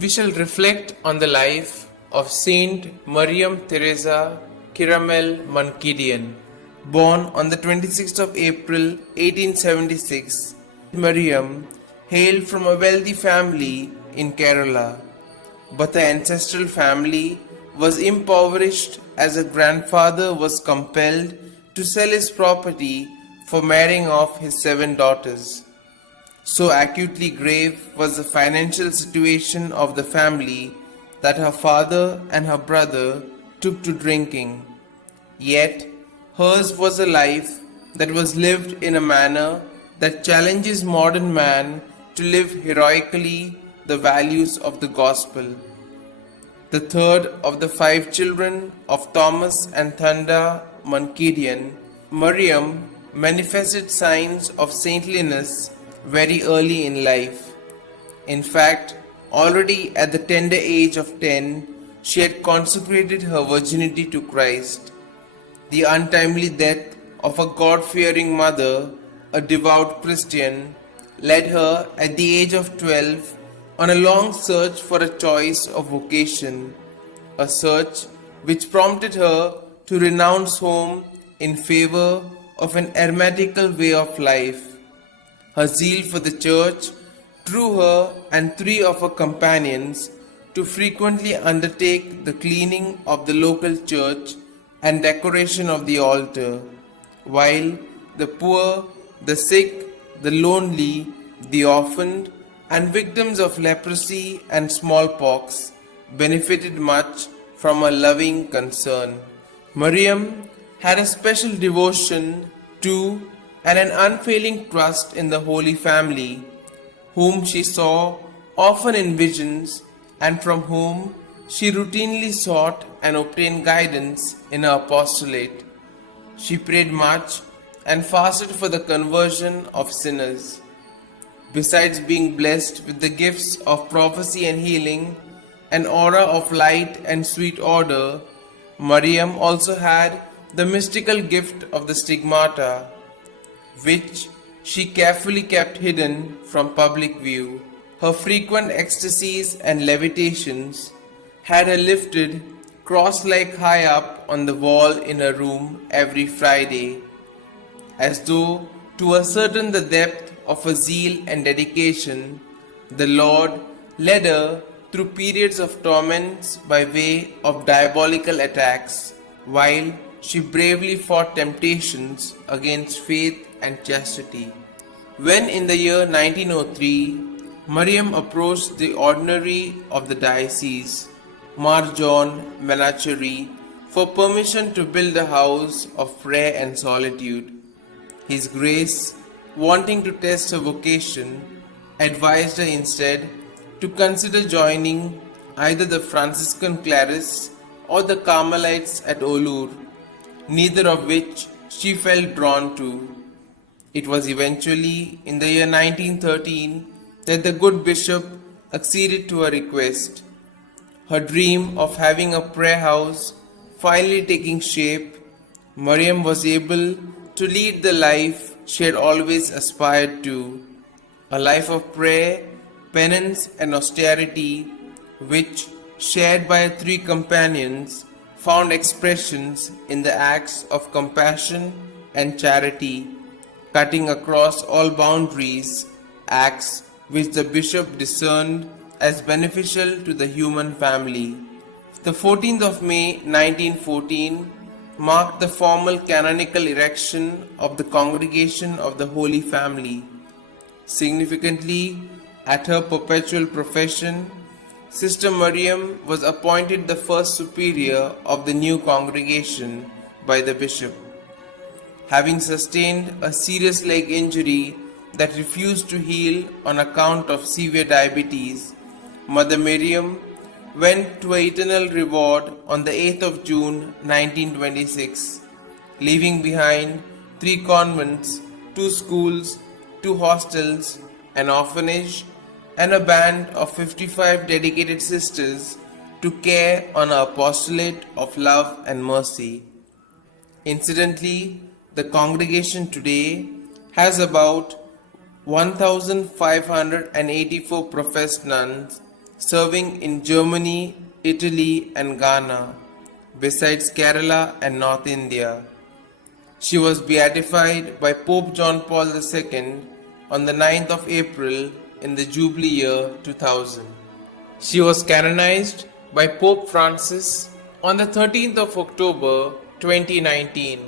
we shall reflect on the life of Saint Mariam Thresia Chiramel Mankidian. Born on the 26th of April 1876, Mariam hailed from a wealthy family in Kerala, but the ancestral family was impoverished as her grandfather was compelled to sell his property for marrying off his 7 daughters. So acutely grave was the financial situation of the family that her father and her brother took to drinking. Yet, hers was a life that was lived in a manner that challenges modern man to live heroically the values of the gospel. The third of the 5 children of Thomas and Thanda Mankidian, Mariam manifested signs of saintliness very early in life. In fact, already at the tender age of 10, she had consecrated her virginity to Christ. The untimely death of a God-fearing mother, a devout Christian, led her at the age of 12 on a long search for a choice of vocation, a search which prompted her to renounce home in favor of an eremitical way of life. Her zeal for the church drew her and 3 of her companions to frequently undertake the cleaning of the local church and decoration of the altar, while the poor, the sick, the lonely, the orphaned, and victims of leprosy and smallpox benefited much from her loving concern. Mariam had a special devotion to and an unfailing trust in the Holy Family, whom she saw often in visions and from whom she routinely sought and obtained guidance in her apostolate. She prayed much and fasted for the conversion of sinners. Besides being blessed with the gifts of prophecy and healing, an aura of light and sweet odor, Mariam also had the mystical gift of the stigmata, which she carefully kept hidden from public view. Her frequent ecstasies and levitations had her lifted cross-like high up on the wall in her room every Friday, as though to ascertain the depth of her zeal and dedication, the Lord led her through periods of torments by way of diabolical attacks, while she bravely fought temptations against faith and chastity. When in the year 1903, Mariam approached the ordinary of the diocese, Mar John Menacheri, for permission to build a house of prayer and solitude. His Grace, wanting to test her vocation, advised her instead to consider joining either the Franciscan Clarice or the Carmelites at Olur, neither of which she felt drawn to. It was eventually in the year 1913 that the good bishop acceded to her request. Her dream of having a prayer house finally taking shape, Mariam was able to lead the life she had always aspired to, a life of prayer, penance and austerity, which, shared by her 3 companions, found expressions in the acts of compassion and charity, cutting across all boundaries, acts which the bishop discerned as beneficial to the human family. The 14th of May 1914 marked the formal canonical erection of the Congregation of the Holy Family. Significantly, at her perpetual profession, Sister Mariam was appointed the first superior of the new congregation by the bishop. Having sustained a serious leg injury that refused to heal on account of severe diabetes, Mother Mariam went to eternal reward on the 8th of June 1926, leaving behind 3 convents, 2 schools, 2 hostels, an orphanage, and a band of 55 dedicated sisters to care on our apostolate of love and mercy. Incidentally, the congregation today has about 1,584 professed nuns serving in Germany, Italy, and Ghana, besides Kerala and North India. She was beatified by Pope John Paul II on the 9th of April in the Jubilee year 2000. She was canonized by Pope Francis on the 13th of October 2019.